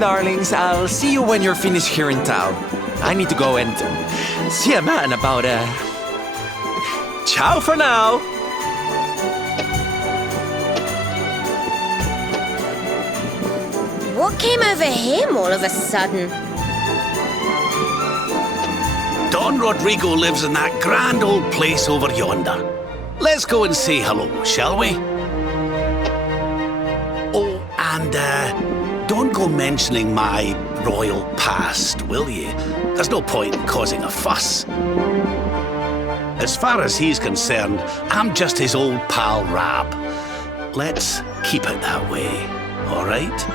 darlings. I'll see you when you're finished here in town. I need to go and see a man about Ciao for now. What came over him all of a sudden? Don Rodrigo lives in that grand old place over yonder. Let's go and say hello, shall we? Oh, and don't go mentioning my royal past, will you? There's no point in causing a fuss. As far as he's concerned, I'm just his old pal Rab. Let's keep it that way, all right?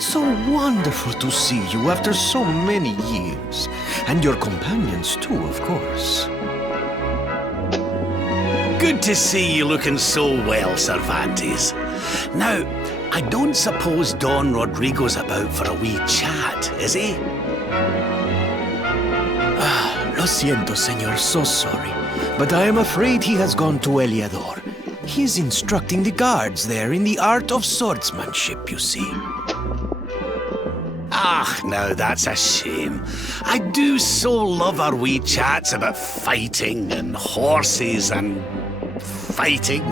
So wonderful to see you after so many years. And your companions too, of course. Good to see you looking so well, Cervantes. Now, I don't suppose Don Rodrigo's about for a wee chat, is he? Lo siento, señor, so sorry. But I am afraid he has gone to Eliador. He is instructing the guards there in the art of swordsmanship, you see. Ah, now that's a shame. I do so love our wee chats about fighting and horses and fighting.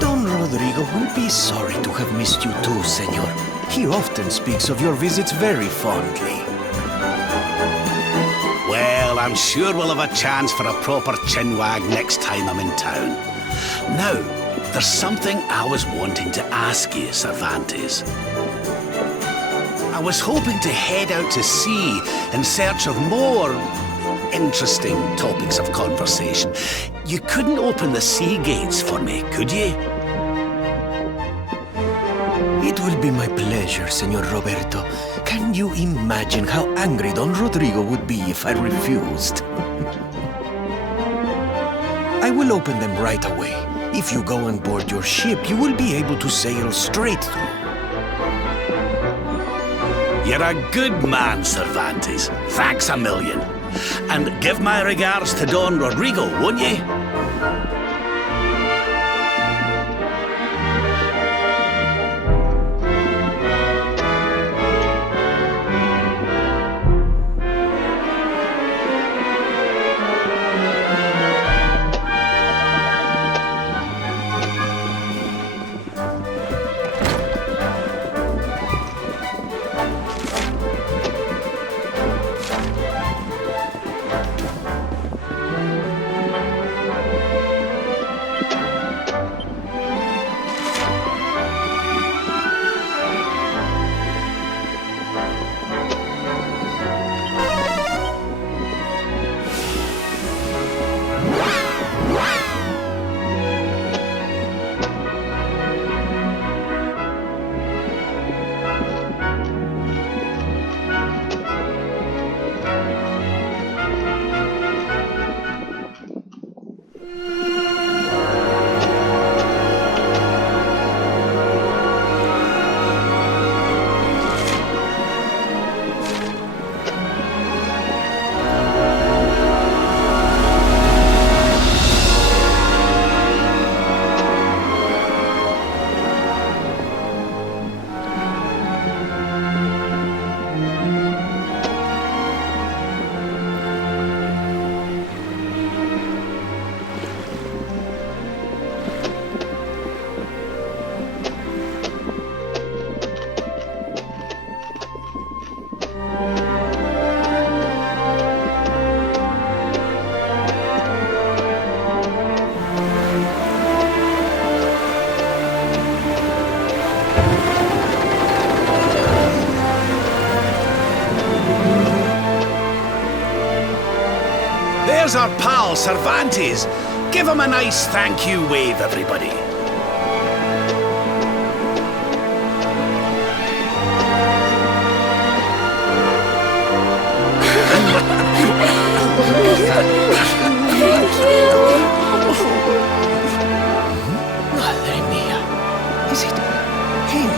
Don Rodrigo will be sorry to have missed you too, senor. He often speaks of your visits very fondly. Well, I'm sure we'll have a chance for a proper chinwag next time I'm in town. Now, there's something I was wanting to ask you, Cervantes. I was hoping to head out to sea in search of more interesting topics of conversation. You couldn't open the sea gates for me, could you? It will be my pleasure, Senor Roberto. Can you imagine how angry Don Rodrigo would be if I refused? I will open them right away. If you go on board your ship, you will be able to sail straight through. You're a good man, Cervantes. Thanks a million. And give my regards to Don Rodrigo, won't you? there's our pal, Cervantes. Give him a nice thank you wave, everybody. Madre mía. Is it him?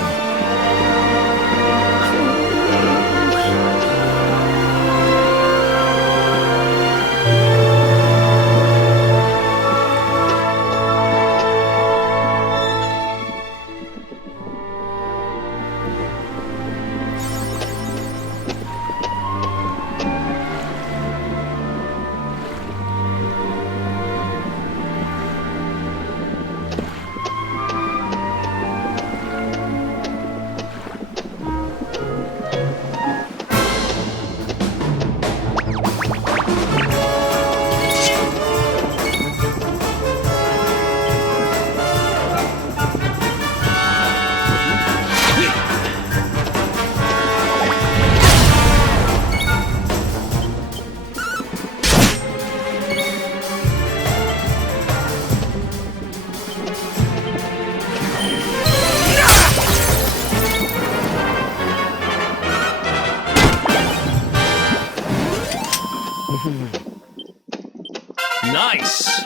Nice!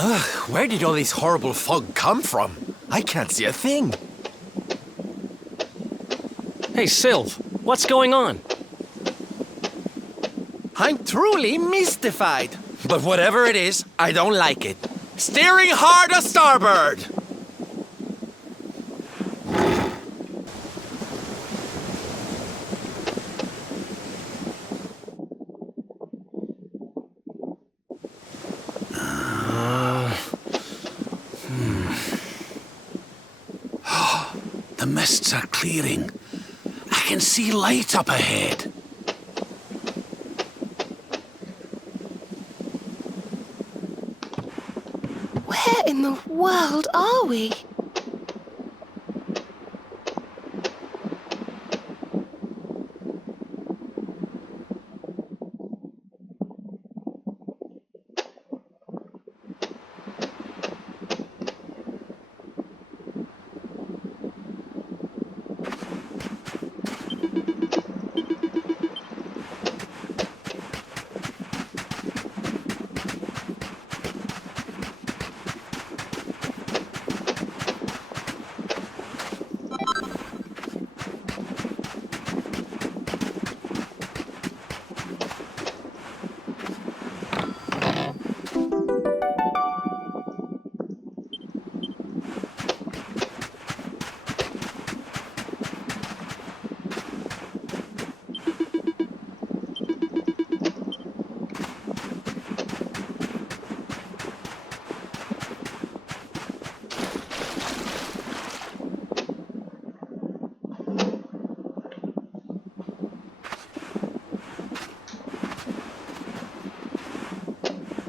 Ugh, where did all this horrible fog come from? I can't see a thing. Hey, Sylv, what's going on? I'm truly mystified. But whatever it is, I don't like it. Steering hard a starboard! The mists are clearing. I can see light up ahead. Where in the world are we?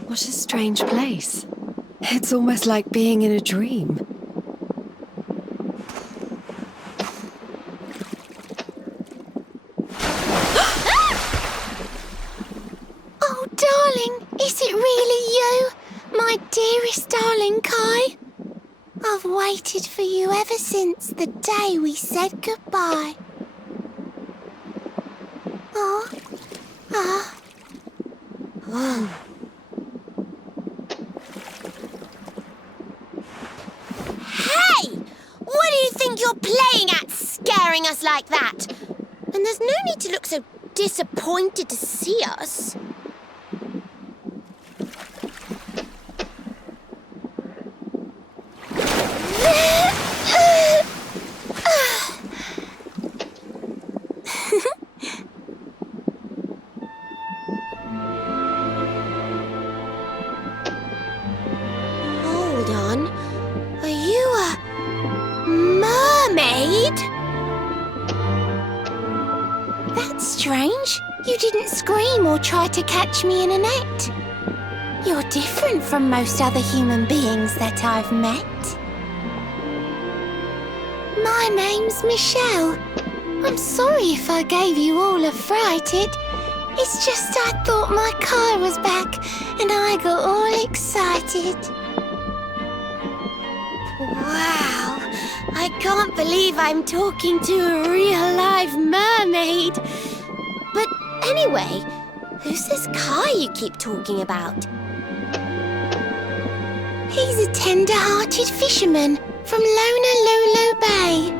What a strange place. It's almost like being in a dream. Oh, darling, is it really you? My dearest darling Kai? I've waited for you ever since the day we said goodbye. Oh, ah. Oh. Hey! What do you think you're playing at, scaring us like that? And there's no need to look so disappointed to see us. mermaid? That's strange. You didn't scream or try to catch me in a net. You're different from most other human beings that I've met. My name's Michelle. I'm sorry if I gave you all a fright. It's just I thought my Kai was back and I got all excited. Wow, I can't believe I'm talking to a real live mermaid. But anyway, who's this Kai you keep talking about? He's a tender-hearted fisherman from Lonalulu Bay.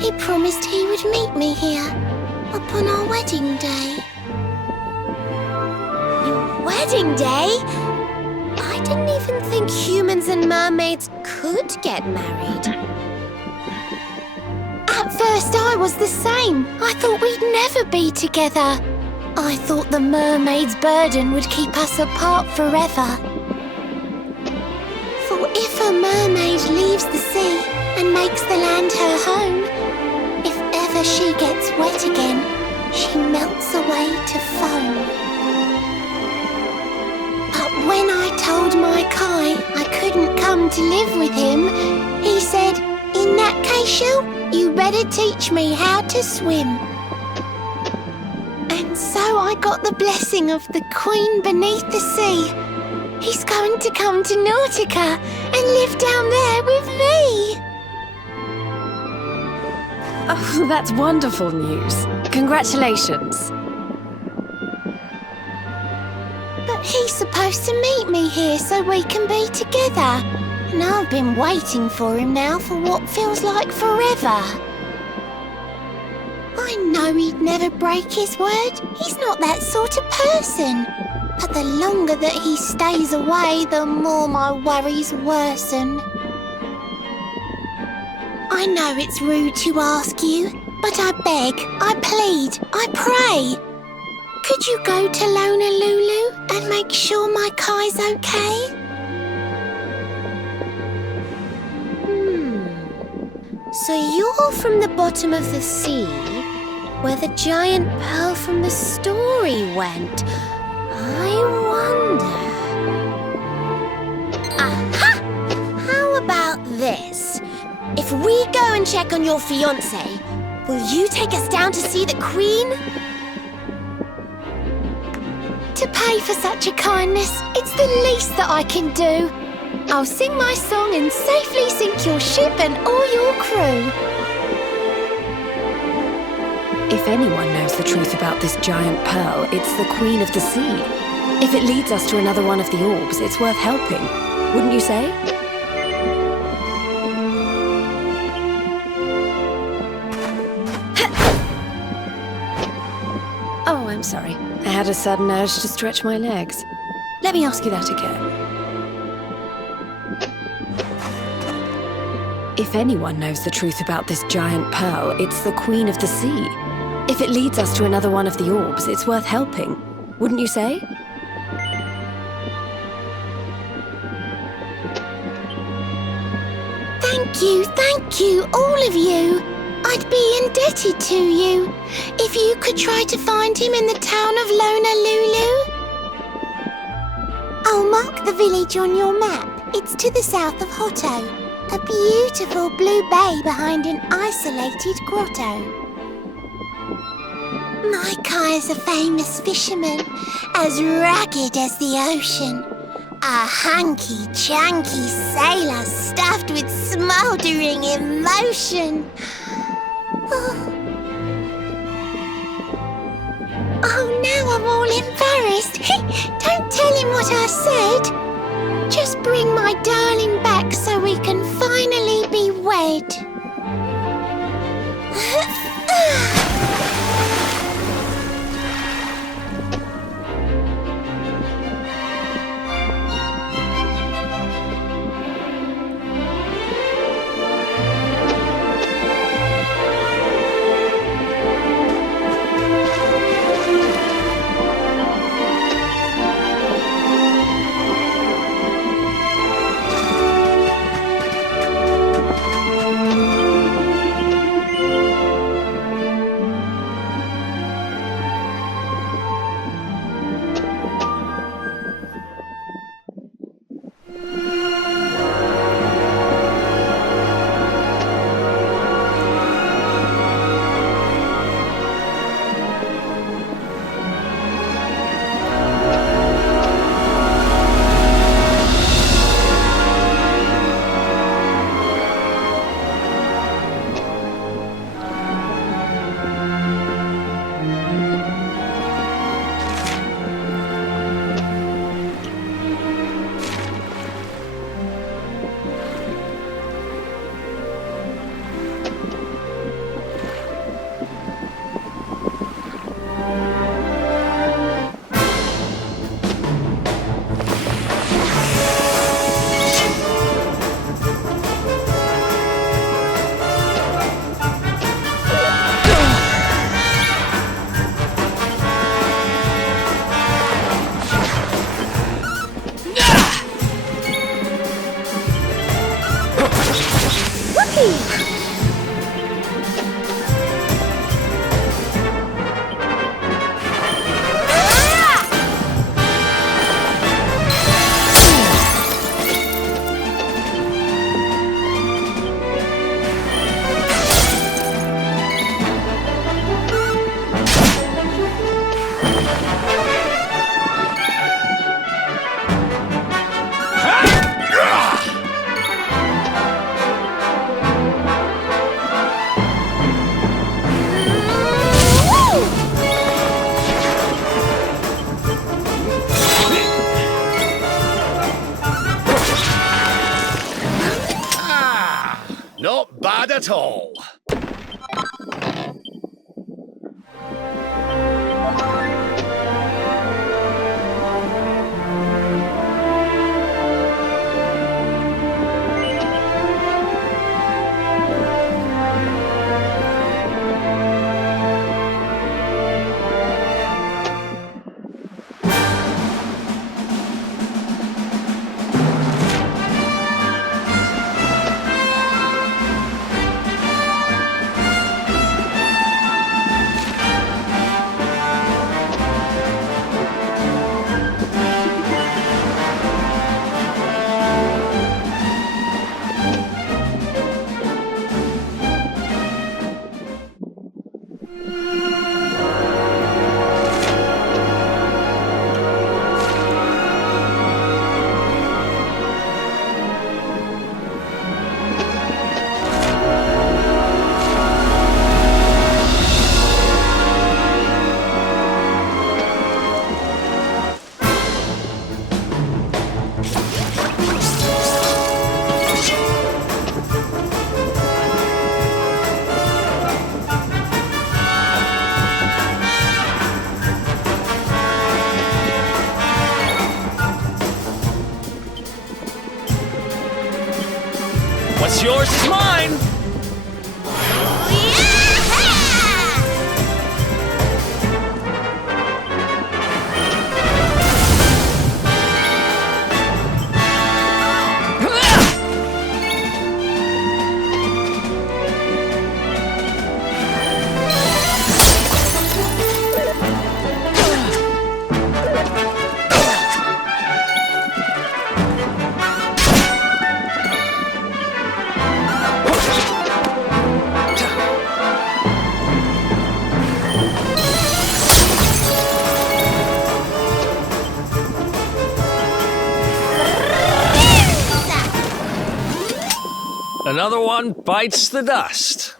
He promised he would meet me here upon our wedding day. Your wedding day? I didn't even think humans and mermaids could get married. At first I was the same. I thought we'd never be together. I thought the mermaid's burden would keep us apart forever. For if a mermaid leaves the sea and makes the land her home, if ever she gets wet again, she melts away to foam. But when I told my Kai I couldn't come to live with him, he said, "In that case, Shell, you better teach me how to swim." And so I got the blessing of the Queen beneath the sea. He's going to come to Nautica and live down there with me. Oh, that's wonderful news. Congratulations. But he's supposed to meet me here so we can be together. And I've been waiting for him now for what feels like forever. I know he'd never break his word. He's not that sort of person. But the longer that he stays away, the more my worries worsen. I know it's rude to ask you, but I beg, I plead, I pray. Could you go to Lonalulu and make sure my Kai's okay? So you're from the bottom of the sea, where the giant pearl from the story went. I wonder... Aha! How about this? If we go and check on your fiancé, will you take us down to see the Queen? To pay for such a kindness, it's the least that I can do. I'll sing my song and safely sink your ship and all your crew. If anyone knows the truth about this giant pearl, it's the Queen of the Sea. If it leads us to another one of the orbs, it's worth helping. Wouldn't you say? Oh, I'm sorry. I had a sudden urge to stretch my legs. Let me ask you that again. If anyone knows the truth about this giant pearl, it's the Queen of the Sea. If it leads us to another one of the orbs, it's worth helping. Wouldn't you say? Thank you, all of you. I'd be indebted to you. If you could try to find him in the town of Lonalulu. I'll mark the village on your map. It's to the south of Hotto. A beautiful blue bay behind an isolated grotto. My Kai is a famous fisherman, as rugged as the ocean. A hanky-chanky sailor stuffed with smouldering emotion. Oh, now I'm all embarrassed. Don't tell him what I said. Just bring my darling back so we can finally be wed. Not bad at all. What's yours is mine! Another one bites the dust.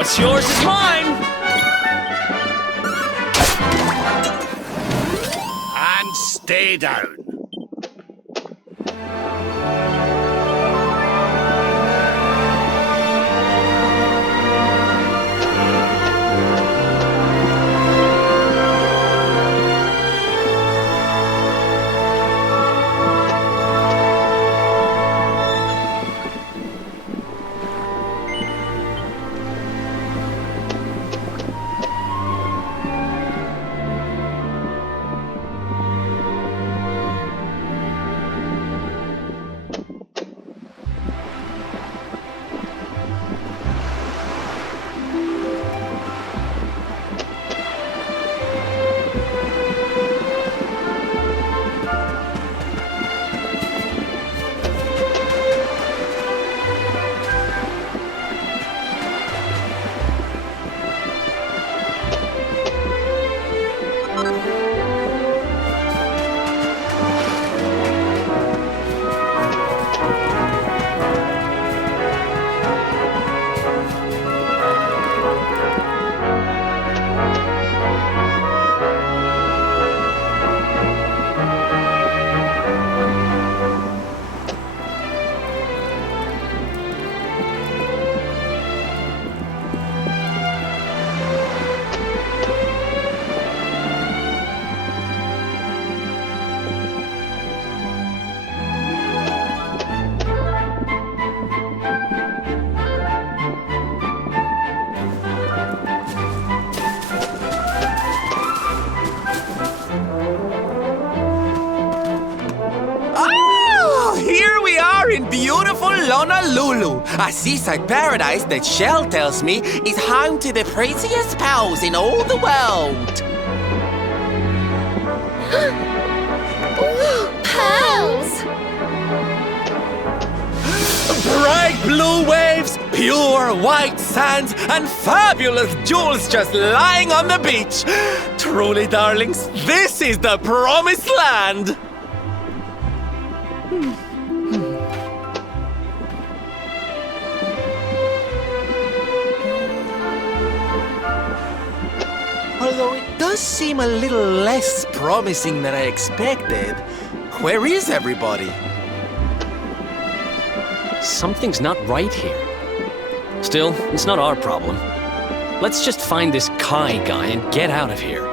What's yours is mine! And stay down. In beautiful Lonalulu, a seaside paradise that Shell tells me is home to the prettiest pearls in all the world. Pearls! Bright blue waves, pure white sands, and fabulous jewels just lying on the beach. Truly, darlings, this is the promised land. Although it does seem a little less promising than I expected. Where is everybody? Something's not right here. Still, it's not our problem. Let's just find this Kai guy and get out of here.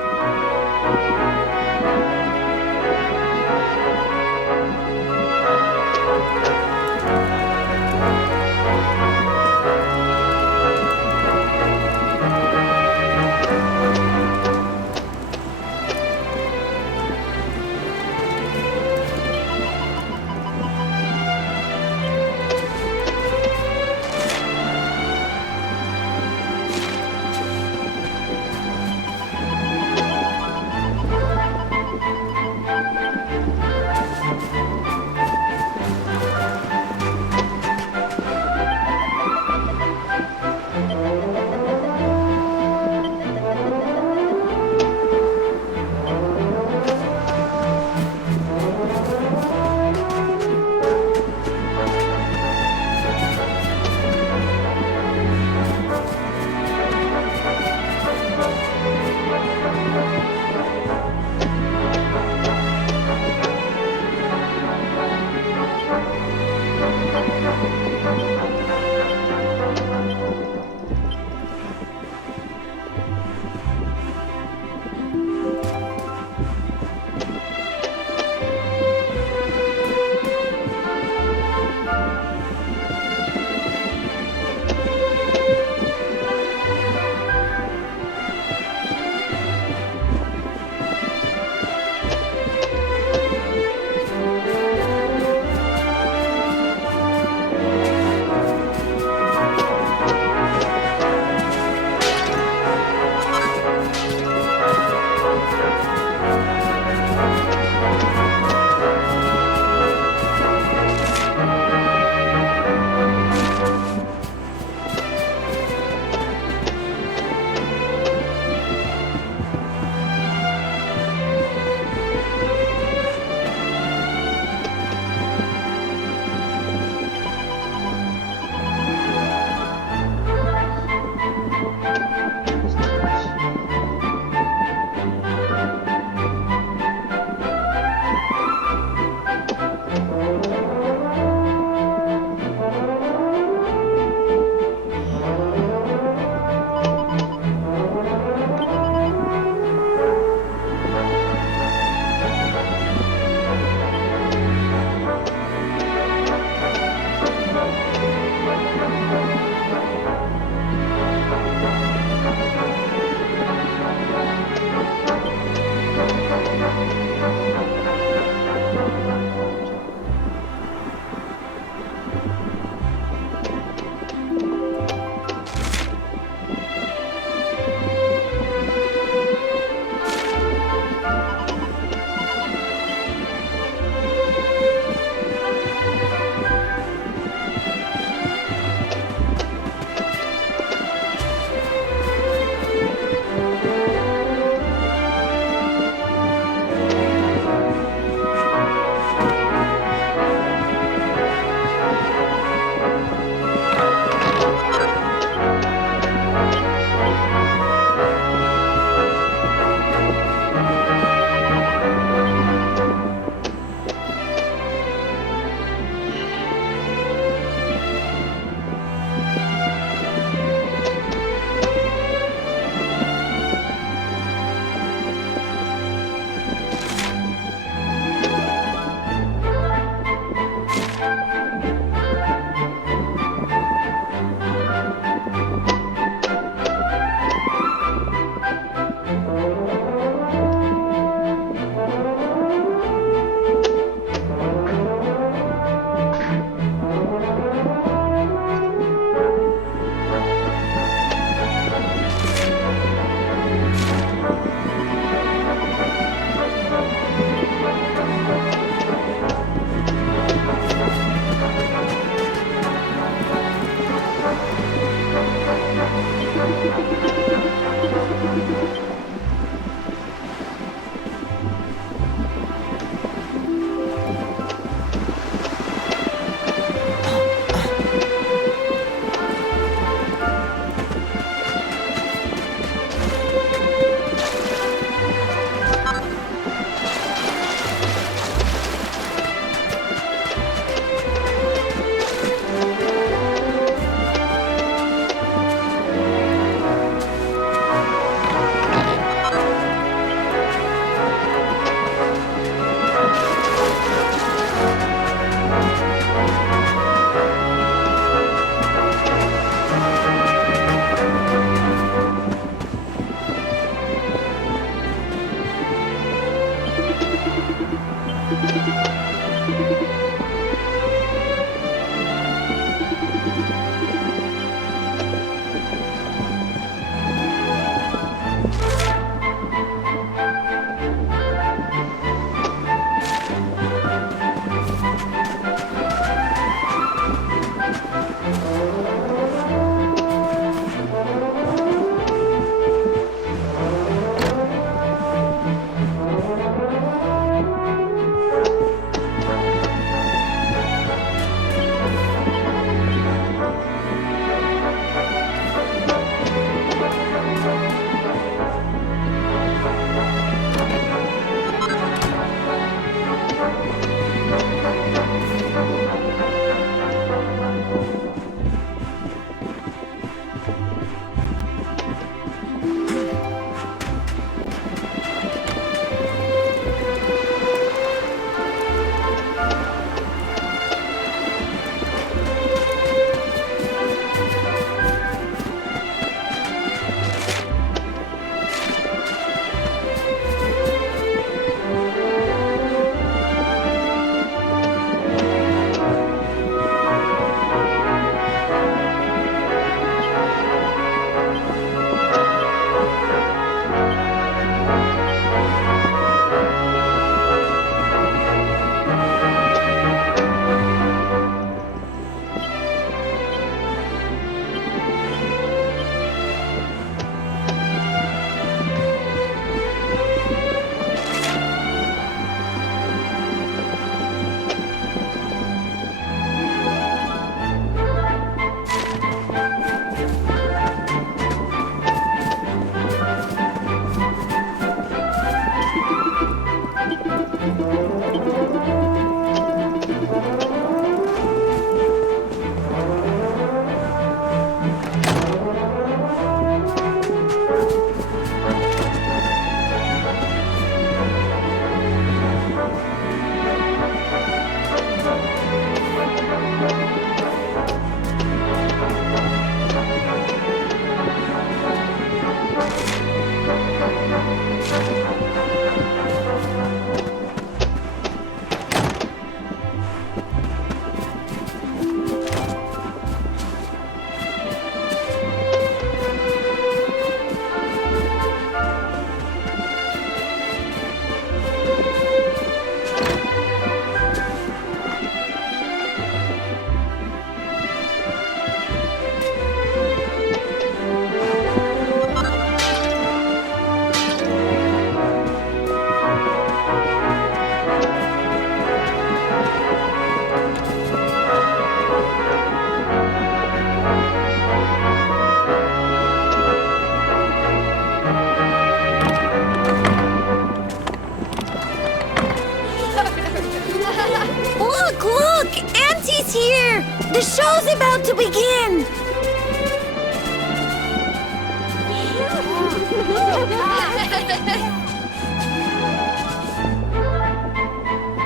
The show's about to begin!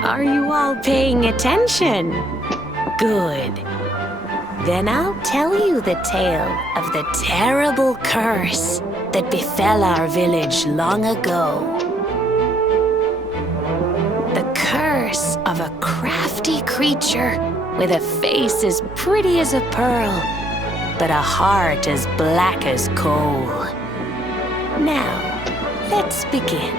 Are you all paying attention? Good. Then I'll tell you the tale of the terrible curse that befell our village long ago. The curse of a crafty creature with a face as pretty as a pearl, but a heart as black as coal. Now, let's begin.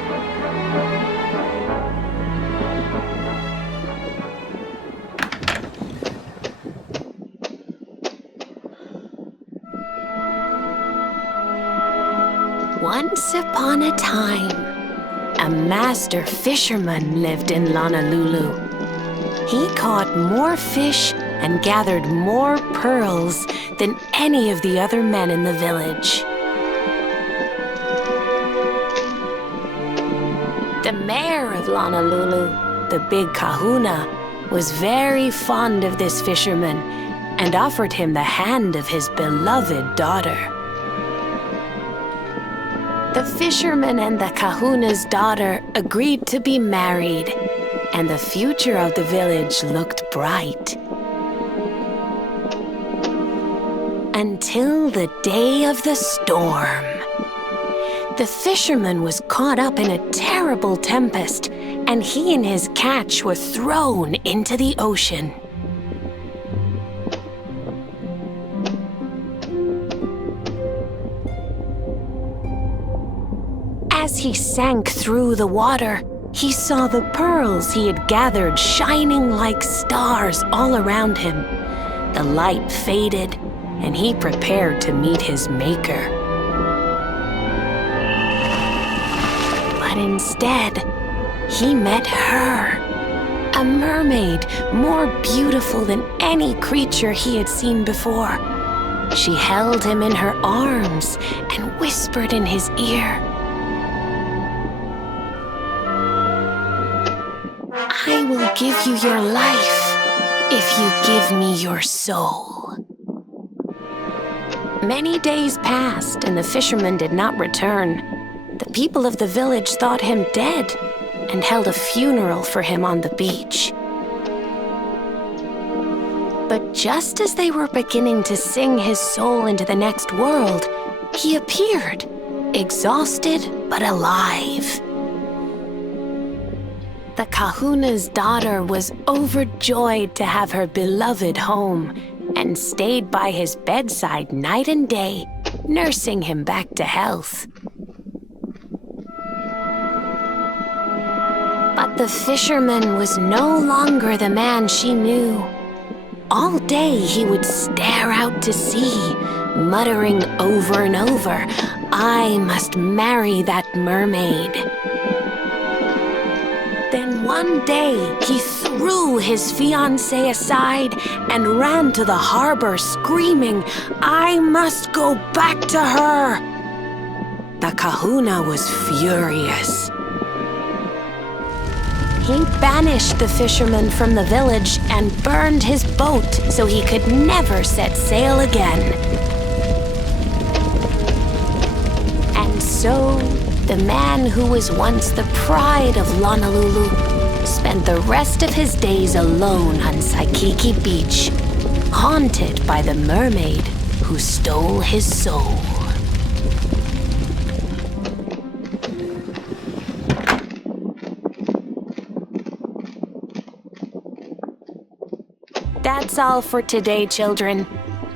Once upon a time, a master fisherman lived in Lonalulu. He caught more fish and gathered more pearls than any of the other men in the village. The mayor of Lonalulu, the big kahuna, was very fond of this fisherman and offered him the hand of his beloved daughter. The fisherman and the kahuna's daughter agreed to be married, and the future of the village looked bright. Until the day of the storm. The fisherman was caught up in a terrible tempest, and he and his catch were thrown into the ocean. As he sank through the water, he saw the pearls he had gathered shining like stars all around him. The light faded, and he prepared to meet his maker. But instead, he met her, a mermaid more beautiful than any creature he had seen before. She held him in her arms and whispered in his ear, "I will give you your life if you give me your soul." Many days passed and the fisherman did not return. The people of the village thought him dead and held a funeral for him on the beach. But just as they were beginning to sing his soul into the next world, he appeared, exhausted but alive. The kahuna's daughter was overjoyed to have her beloved home and stayed by his bedside night and day, nursing him back to health. But the fisherman was no longer the man she knew. All day he would stare out to sea, muttering over and over, "I must marry that mermaid." Then one day, he threw his fiancée aside and ran to the harbor screaming, "I must go back to her!" The kahuna was furious. He banished the fisherman from the village and burned his boat so he could never set sail again. And so, the man who was once the pride of Lonalulu spent the rest of his days alone on Saikiki Beach, haunted by the mermaid who stole his soul. That's all for today, children.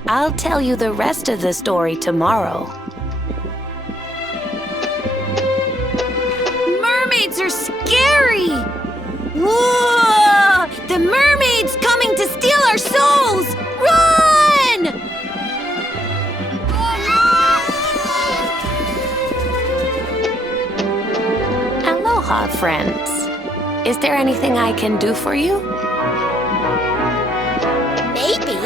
I'll tell you the rest of the story tomorrow. Mermaids are scary! Whoa! The mermaid's coming to steal our souls! Run! Aloha, friends. Is there anything I can do for you? Maybe.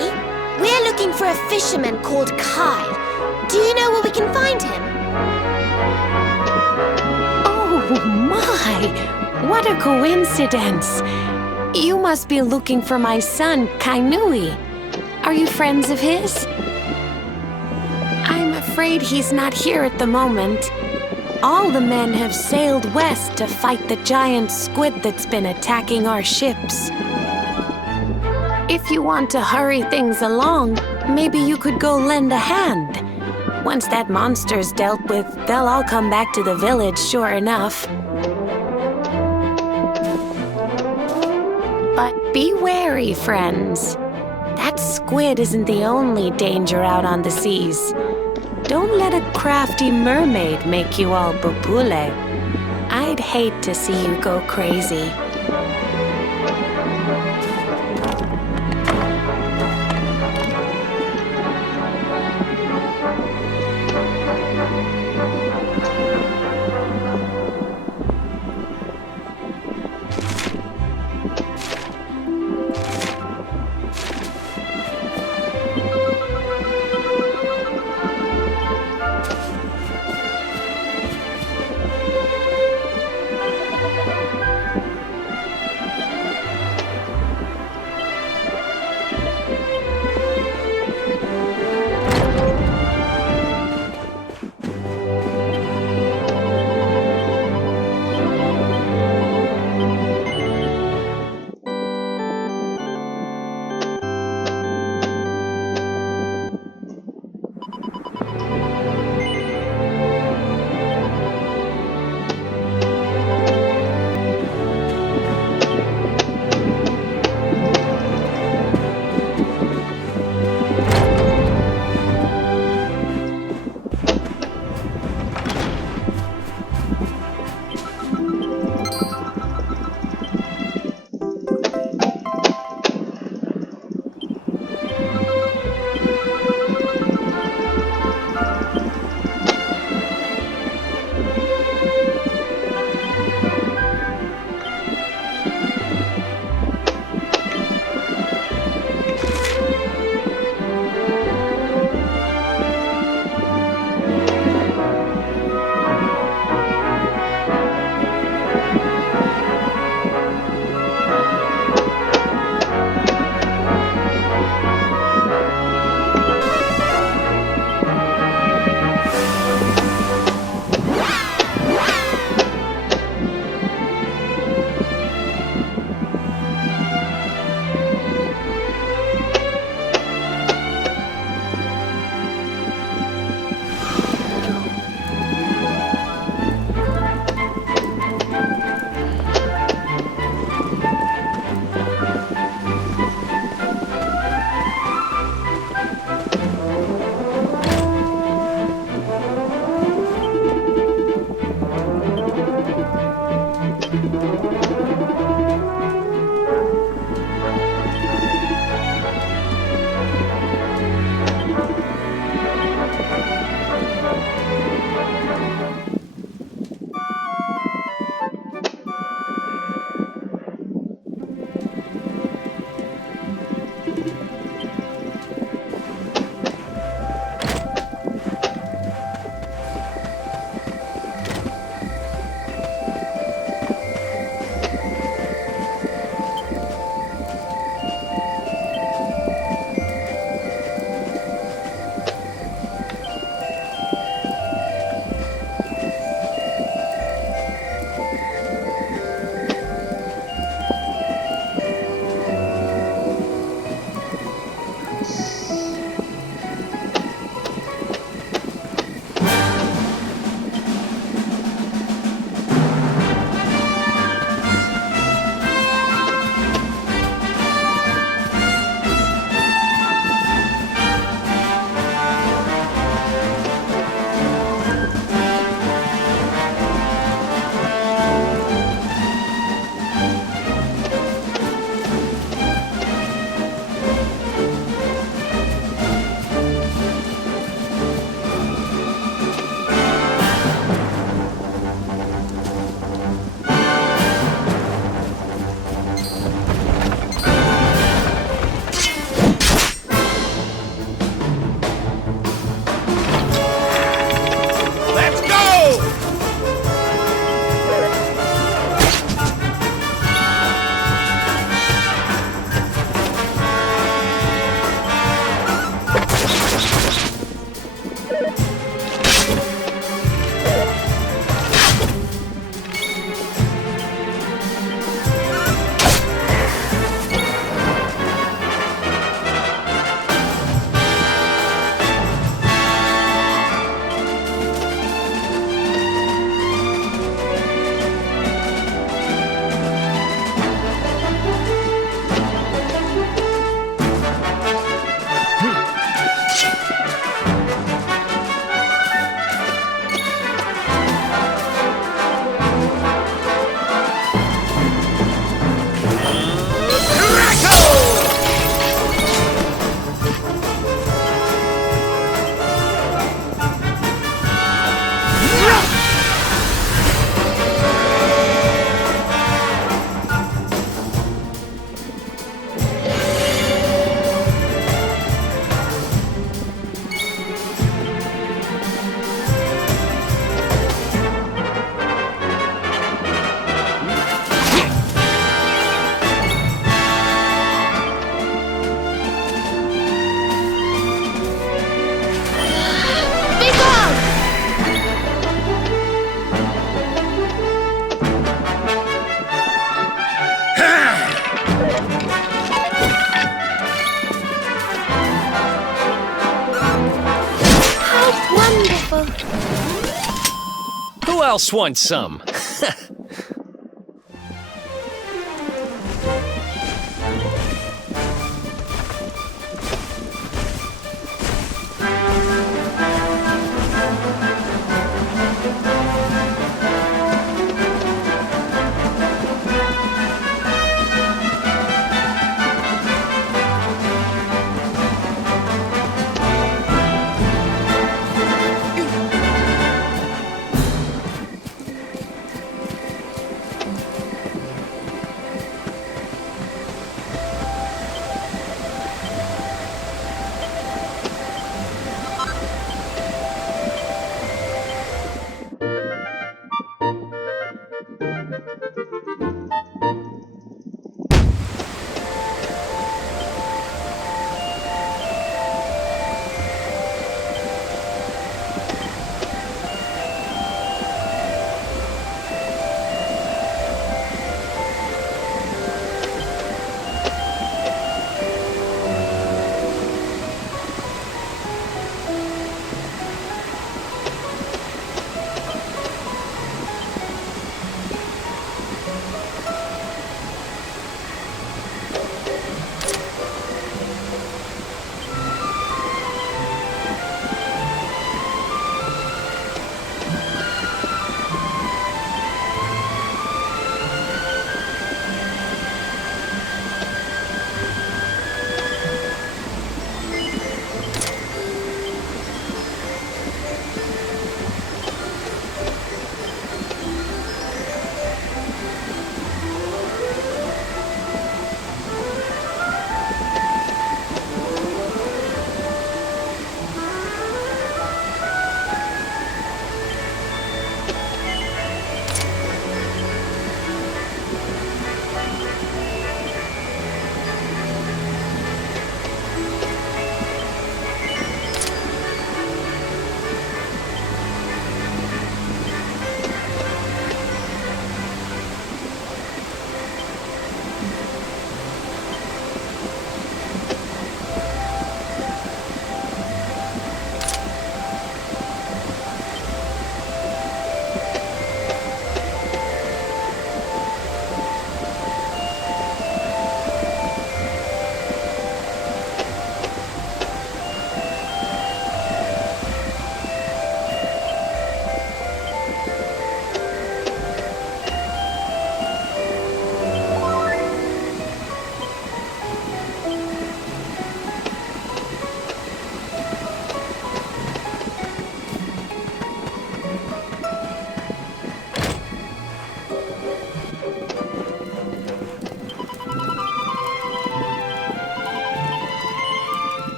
We're looking for a fisherman called Kai. Do you know where we can find him? Oh my! What a coincidence! You must be looking for my son, Kainui. Are you friends of his? I'm afraid he's not here at the moment. All the men have sailed west to fight the giant squid that's been attacking our ships. If you want to hurry things along, maybe you could go lend a hand. Once that monster's dealt with, they'll all come back to the village, sure enough. But be wary, friends. That squid isn't the only danger out on the seas. Don't let a crafty mermaid make you all bupule. I'd hate to see you go crazy. Who else wants some?